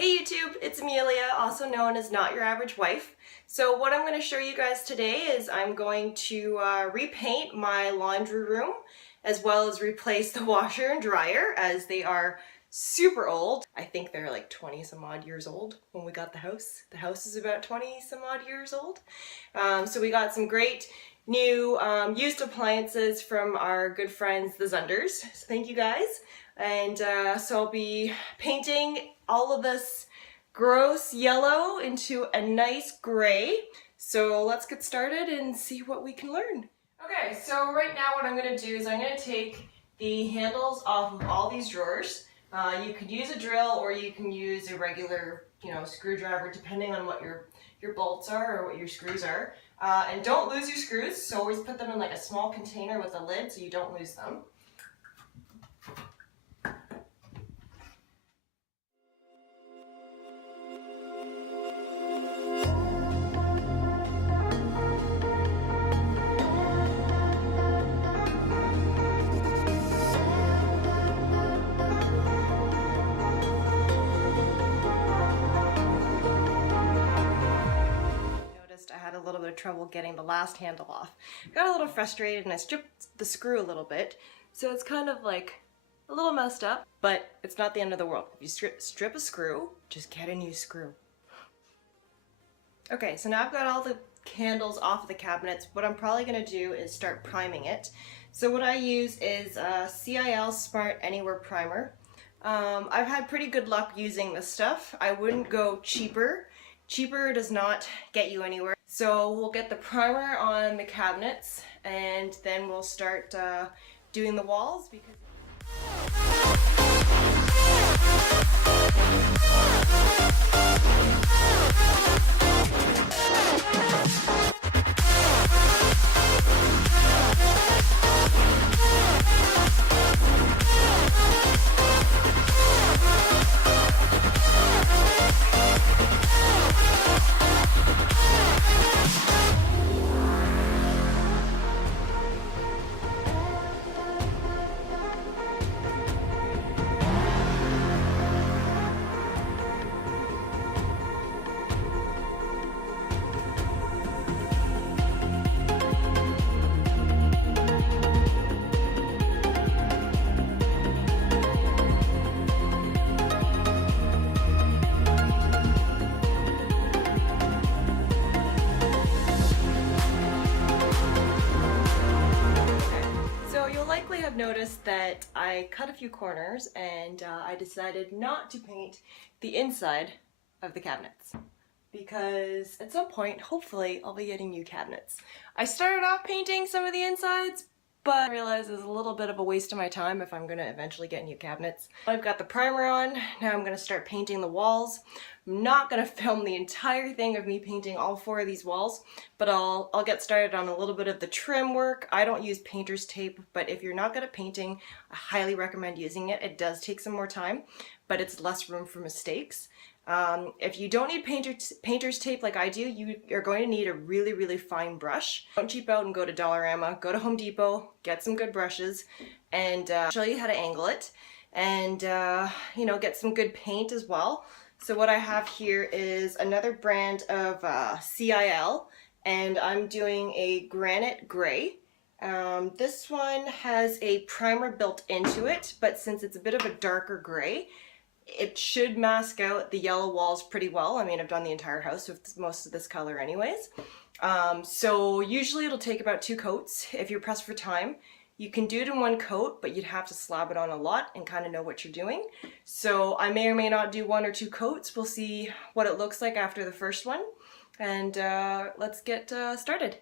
Hey YouTube, it's Amelia, also known as Not Your Average Wife. So what I'm going to show you guys today is I'm going to repaint my laundry room as well as replace the washer and dryer as they are super old. I think they're like 20 some odd years old when we got the house. The house is about 20 some odd years old. So we got some great new used appliances from our good friends the Zunders. So thank you guys. And so I'll be painting all of this gross yellow into a nice gray. So let's get started and see what we can learn. Okay, so right now what I'm going to do is I'm going to take the handles off of all these drawers. You could use a drill or you can use a regular, screwdriver depending on what your bolts are or what your screws are. And don't lose your screws, so always put them in like a small container with a lid so you don't lose them. A little bit of trouble getting the last handle off. Got a little frustrated and I stripped the screw a little bit, so it's kind of like a little messed up, but it's not the end of the world. If you strip a screw, just get a new screw. Okay, so now I've got all the handles off of the cabinets. What I'm probably going to do is start priming it. So what I use is a CIL Smart Anywhere Primer. I've had pretty good luck using this stuff. I wouldn't go cheaper. Cheaper does not get you anywhere. So we'll get the primer on the cabinets and then we'll start doing the walls because have noticed that I cut a few corners and I decided not to paint the inside of the cabinets because at some point, hopefully, I'll be getting new cabinets. I started off painting some of the insides, but I realized it's a little bit of a waste of my time if I'm going to eventually get new cabinets. I've got the primer on, now I'm going to start painting the walls. I'm not going to film the entire thing of me painting all 4 of these walls, but I'll get started on a little bit of the trim work. I don't use painter's tape, but if you're not good at painting, I highly recommend using it. It does take some more time, but it's less room for mistakes. If you don't need painter's tape like I do, you are going to need a really, really fine brush. Don't cheap out and go to Dollarama. Go to Home Depot, get some good brushes, and show you how to angle it, and get some good paint as well. So what I have here is another brand of CIL, and I'm doing a granite gray. This one has a primer built into it, but since it's a bit of a darker gray, it should mask out the yellow walls pretty well. I mean, I've done the entire house with most of this color anyways. So usually it'll take about 2 coats if you're pressed for time. You can do it in 1 coat, but you'd have to slab it on a lot and kind of know what you're doing. So I may or may not do 1 or 2 coats. We'll see what it looks like after the first one. And let's get started.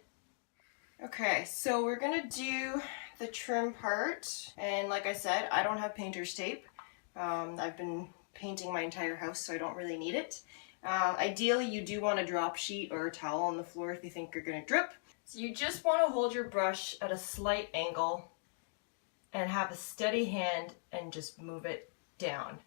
Okay, so we're gonna do the trim part. And like I said, I don't have painter's tape. I've been painting my entire house, so I don't really need it. Ideally, you do want a drop sheet or a towel on the floor if you think you're going to drip. So you just want to hold your brush at a slight angle and have a steady hand and just move it down.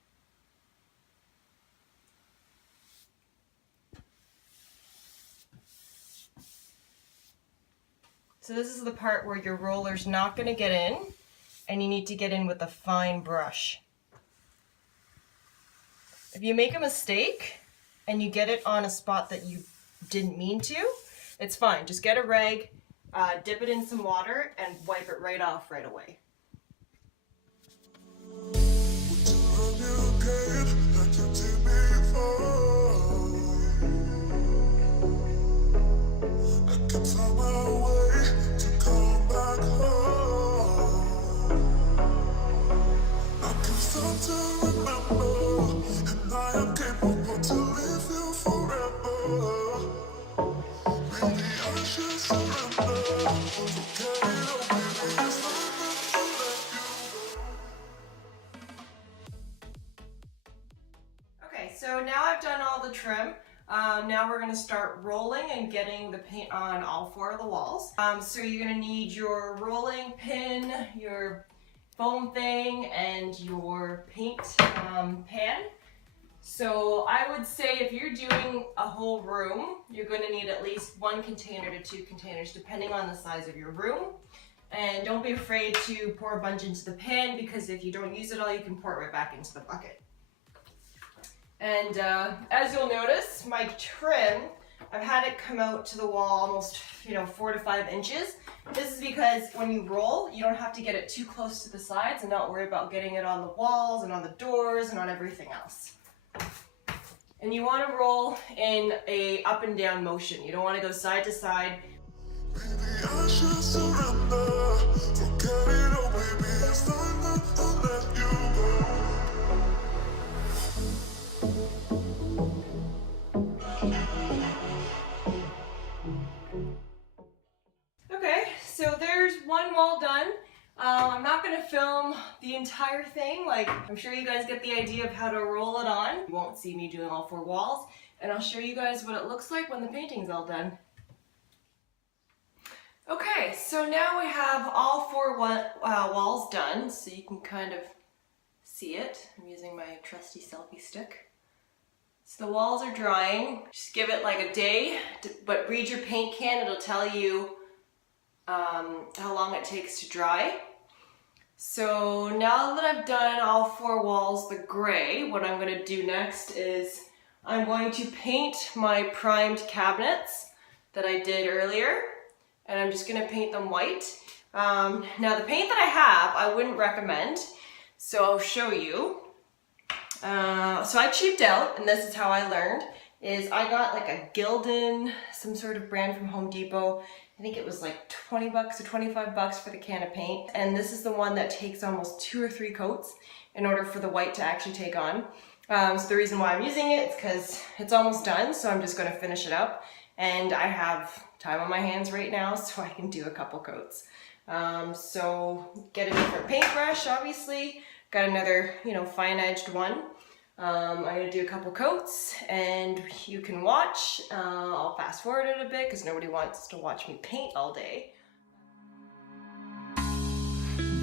So this is the part where your roller's not going to get in, and you need to get in with a fine brush. If you make a mistake and you get it on a spot that you didn't mean to, it's fine. Just get a rag, dip it in some water, and wipe it right off right away. Okay, so now I've done all the trim. Now we're going to start rolling and getting the paint on all 4 of the walls. So you're going to need your rolling pin, your foam thing, and your paint pan. So I would say if you're doing a whole room, you're going to need at least 1 container to 2 containers depending on the size of your room. And don't be afraid to pour a bunch into the pan, because if you don't use it all, you can pour it right back into the bucket. And as you'll notice, my trim, I've had it come out to the wall almost 4 to 5 inches. This is because when you roll, you don't have to get it too close to the sides and not worry about getting it on the walls and on the doors and on everything else. And you want to roll in a up and down motion. You don't want to go side to side. Baby, I should surrender. Forget it, oh baby, it's time to let you go. Okay, so there's one wall done. I'm not going to film the entire thing. Like, I'm sure you guys get the idea of how to roll it on. You won't see me doing all 4 walls, and I'll show you guys what it looks like when the painting's all done. Okay, so now we have all 4 walls done, so you can kind of see it. I'm using my trusty selfie stick. So the walls are drying. Just give it like a day, but read your paint can. It'll tell you how long it takes to dry. So now that I've done all 4 walls the gray, what I'm going to do next is I'm going to paint my primed cabinets that I did earlier, and I'm just going to paint them white. Now the paint that I have, I wouldn't recommend, so I'll show you. So I cheaped out, and this is how I learned, is I got like a Gildan, some sort of brand from Home Depot. I think it was like 20 bucks or 25 bucks for the can of paint. And this is the one that takes almost 2 or 3 coats in order for the white to actually take on. So the reason why I'm using it is because it's almost done, so I'm just going to finish it up. And I have time on my hands right now, so I can do a couple coats. So get a different paintbrush, obviously. Got another, fine-edged one. I'm going to do a couple coats, and you can watch. I'll fast forward it a bit because nobody wants to watch me paint all day.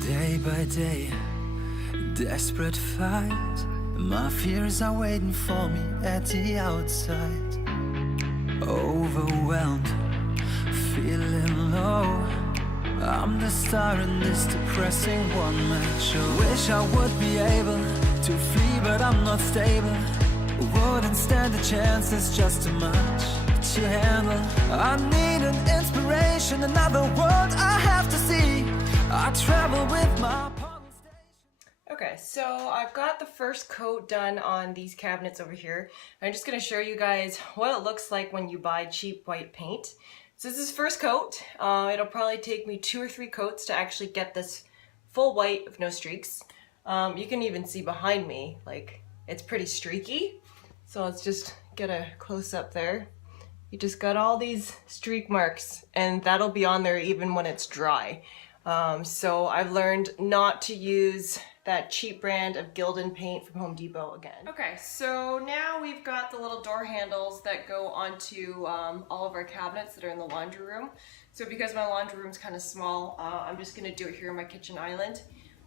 Day by day, desperate fight. My fears are waiting for me at the outside. Overwhelmed, feeling low. I'm the star in this depressing one-man show. Wish I would be able to flee, but I'm not stable. Wouldn't stand a chance, it's just too much to handle. I need an inspiration, another world I have to see. I travel with my pollen station. Okay, so I've got the first coat done on these cabinets over here. I'm just going to show you guys what it looks like when you buy cheap white paint. So this is first coat. It'll probably take me 2 or 3 coats to actually get this full white with no streaks. You can even see behind me, like, it's pretty streaky. So let's just get a close up there. You just got all these streak marks, and that'll be on there even when it's dry. So I've learned not to use that cheap brand of Gildan paint from Home Depot again. Okay, so now we've got the little door handles that go onto all of our cabinets that are in the laundry room. So because my laundry room's kind of small, I'm just gonna do it here on my kitchen island.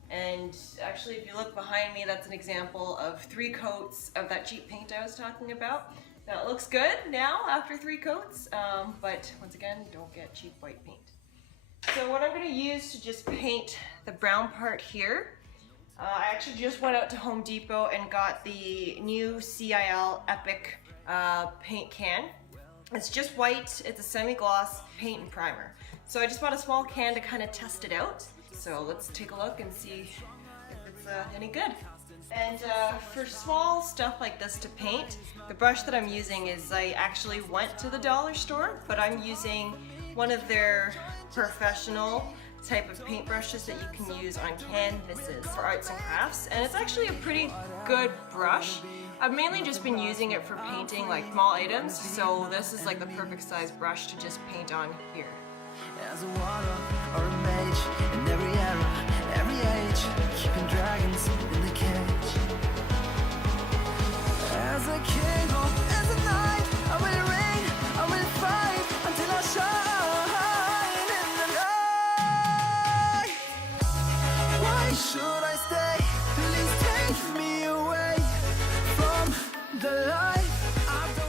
And actually, if you look behind me, that's an example of 3 coats of that cheap paint I was talking about. Now it looks good now after 3 coats, but once again, don't get cheap white paint. So what I'm going to use to just paint the brown part here, I actually just went out to Home Depot and got the new CIL Epic paint can. It's just white, it's a semi-gloss paint and primer. So I just bought a small can to kind of test it out. So let's take a look and see if it's any good. And for small stuff like this to paint, the brush that I'm using is, I actually went to the dollar store, but I'm using one of their professional type of paintbrushes that you can use on canvases for arts and crafts, and it's actually a pretty good brush. I've mainly just been using it for painting like small items, so this is like the perfect size brush to just paint on here. As a warrior or a mage, in every era, every age, keeping dragons in the cage. As a king or as a knight, I will reign, I will fight until I shine in the light. Why should I stay? Please take me away from the light.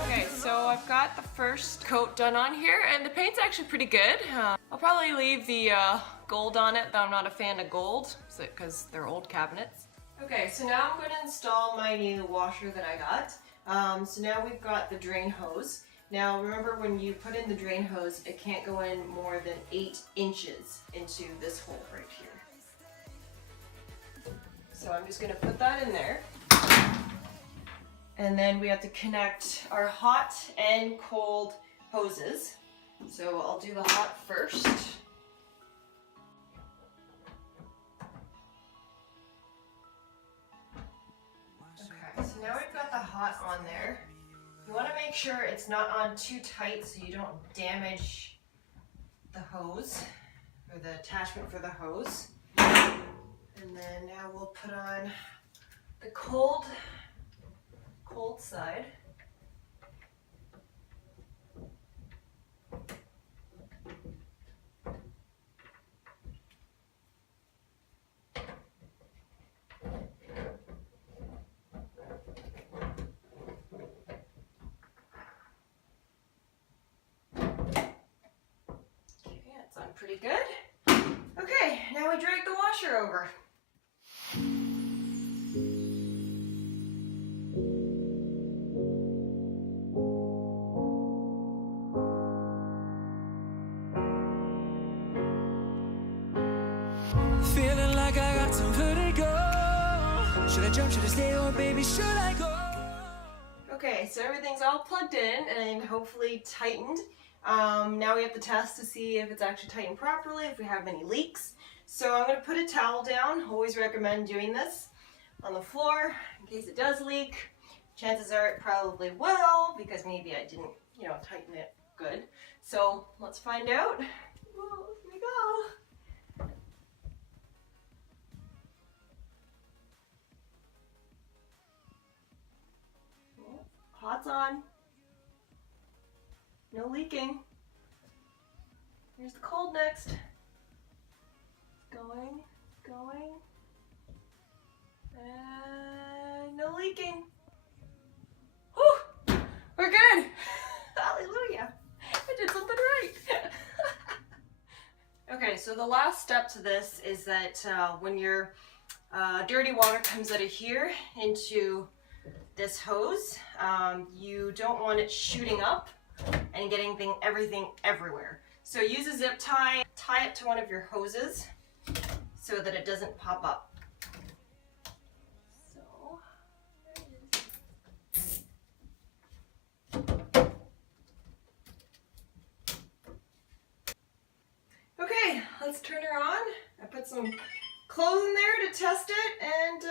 Okay, so I've got the first coat done on here, and the paint's actually pretty good. I'll probably leave the gold on it, though I'm not a fan of gold, because they're old cabinets. Okay, so now I'm going to install my new washer that I got. So now we've got the drain hose. Now remember, when you put in the drain hose, it can't go in more than 8 inches into this hole right here. So I'm just going to put that in there. And then we have to connect our hot and cold hoses. So I'll do the hot first. Okay, so now we've got the hot on there. You want to make sure it's not on too tight so you don't damage the hose, or the attachment for the hose. And then now we'll put on the cold side. Okay, that's on pretty good. Okay, now we drag the washer over. Feeling like I got some vertigo. Should I jump, should I stay, or baby, should I go? Okay, so everything's all plugged in and hopefully tightened. Now we have to test to see if it's actually tightened properly, if we have any leaks. So I'm going to put a towel down. Always recommend doing this on the floor in case it does leak. Chances are it probably will, because maybe I didn't, tighten it good. So let's find out. Well, here we go. Hot's on. No leaking. Here's the cold next. Going. And no leaking. Whew! We're good! Hallelujah! I did something right! Okay, so the last step to this is that when your dirty water comes out of here into this hose, you don't want it shooting up and getting everything everywhere. So use a zip tie, tie it to one of your hoses so that it doesn't pop up. So, there it is. Okay, let's turn her on. I put some clothes in there to test it and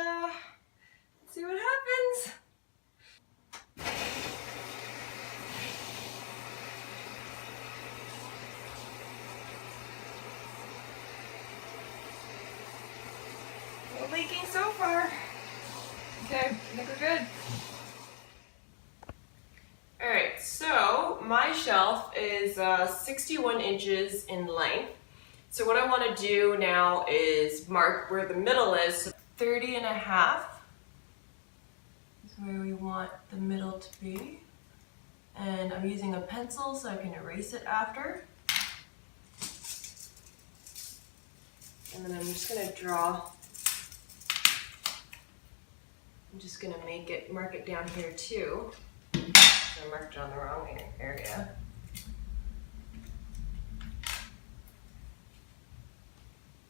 see what happens. No leaking so far. Okay, I think we're good. Alright, so my shelf is 61 inches in length. So what I want to do now is mark where the middle is. 30 and a half is where we want the middle to be. And I'm using a pencil so I can erase it after. And then I'm just going to draw I'm just gonna mark it down here too. I marked it on the wrong area.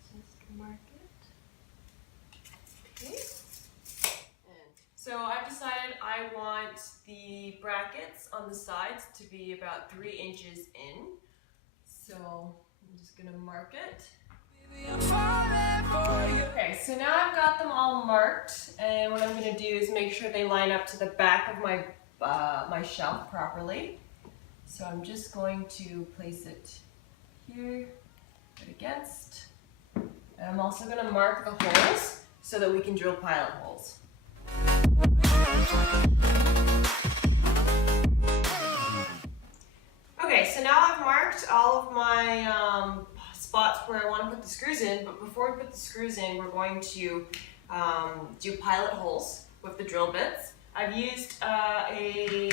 Just mark it. Okay. So I've decided I want the brackets on the sides to be about 3 inches in. So I'm just gonna mark it. Okay, so now I've got them all marked, and what I'm gonna do is make sure they line up to the back of my my shelf properly. So I'm just going to place it here, right against. And I'm also gonna mark the holes so that we can drill pilot holes. Okay, so now I've marked all of my spots where I want to put the screws in, but before we put the screws in, we're going to do pilot holes with the drill bits. I've used I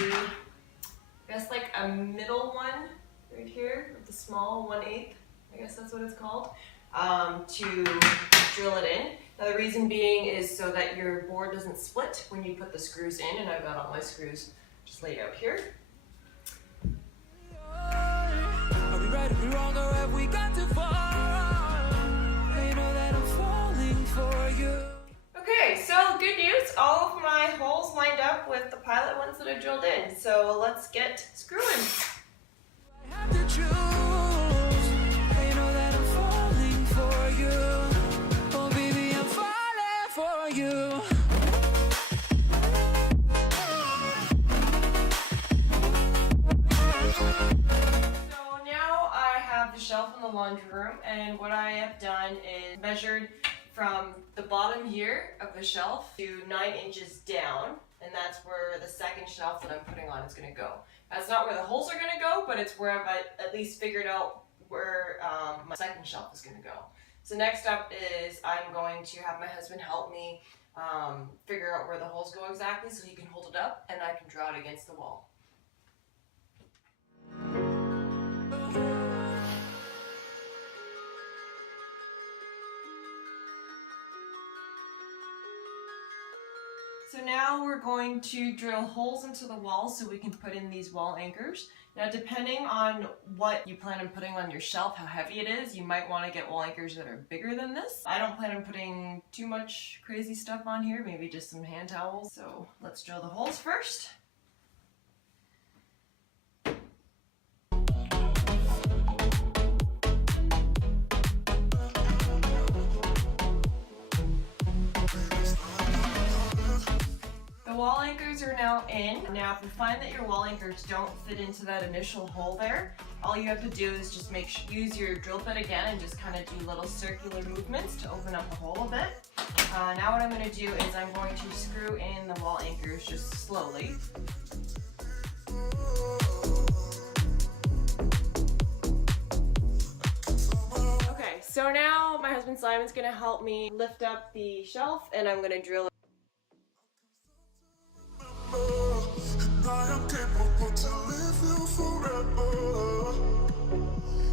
guess like a middle one right here, with the small 1/8, I guess that's what it's called, to drill it in. Now the reason being is so that your board doesn't split when you put the screws in, and I've got all my screws just laid out here. Are we right, are we wrong, or have we got too far? They know that I'm falling for you. Okay, so good news, all of my holes lined up with the pilot ones that I drilled in. So let's get screwing. I have to choose. They know that I'm falling for you. Oh baby, I'm falling for you. So now I have the shelf in the laundry room, and what I have done is measured from the bottom here of the shelf to 9 inches down, and that's where the second shelf that I'm putting on is going to go. That's not where the holes are going to go, but it's where I've at least figured out where my second shelf is going to go. So next up is I'm going to have my husband help me figure out where the holes go exactly so he can hold it up and I can draw it against the wall. So now we're going to drill holes into the wall so we can put in these wall anchors. Now depending on what you plan on putting on your shelf, how heavy it is, you might want to get wall anchors that are bigger than this. I don't plan on putting too much crazy stuff on here, maybe just some hand towels. So let's drill the holes first. The wall anchors are now in. Now if you find that your wall anchors don't fit into that initial hole there, all you have to do is just use your drill bit again and just kind of do little circular movements to open up the hole a bit. Now what I'm going to do is I'm going to screw in the wall anchors just slowly. Okay, so now my husband Simon's going to help me lift up the shelf, and I'm going to drill it. I am capable to live you forever.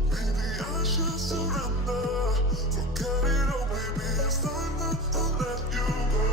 Baby, I should surrender. Forget it all, baby. It's time to let you go.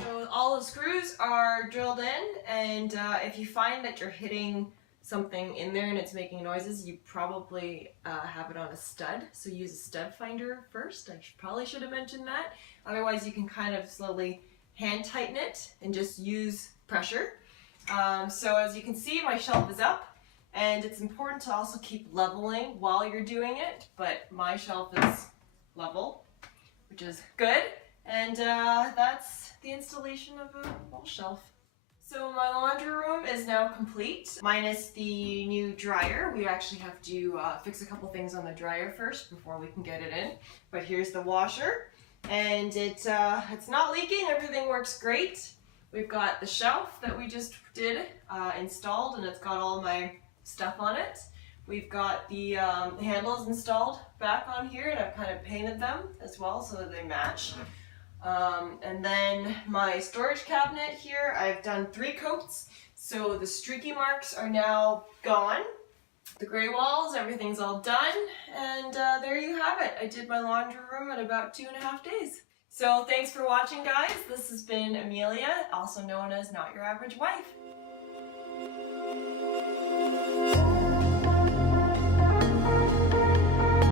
So all the screws are drilled in, and if you find that you're hitting something in there and it's making noises, you probably have it on a stud. So use a stud finder first. I probably should have mentioned that. Otherwise you can kind of slowly hand tighten it and just use pressure. So as you can see, my shelf is up, and it's important to also keep leveling while you're doing it, but my shelf is level, which is good. And that's the installation of a wall shelf. So my laundry room is now complete, minus the new dryer. We actually have to fix a couple things on the dryer first before we can get it in. But here's the washer, and it's not leaking. Everything works great. We've got the shelf that we just did installed, and it's got all my stuff on it. We've got the handles installed back on here, and I've kind of painted them as well so that they match. And then my storage cabinet here, I've done 3 coats, so the streaky marks are now gone. The gray walls, everything's all done, and there you have it. I did my laundry room in about 2.5 days. So thanks for watching, guys. This has been Amelia, also known as Not Your Average Wife.